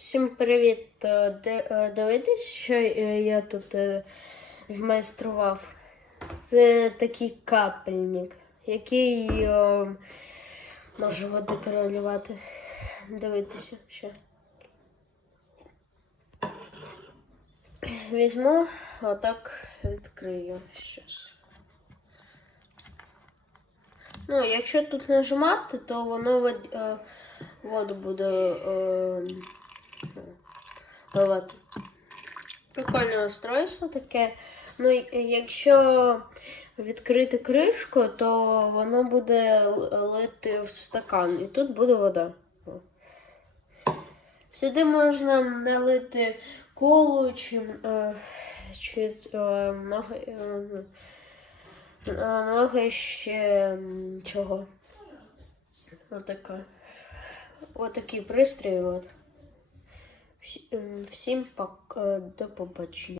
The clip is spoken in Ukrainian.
Всім привіт! Е, е, Дивитесь, що е, я тут змайстрував? Це такий капельник, який е, може води переливати. Дивитися ще. Візьму, отак відкрию щось. Ну, якщо тут нажимати, то воно воду буде давати. Прикольне устройство таке. Ну, якщо відкрити кришку, то воно буде лити в стакан, і тут буде вода. Сюди можна налити колу чи, е, чи е, много, е, много ще чого. Отака. Отакий пристрій. От. Всі- м, Всім е, до побачення.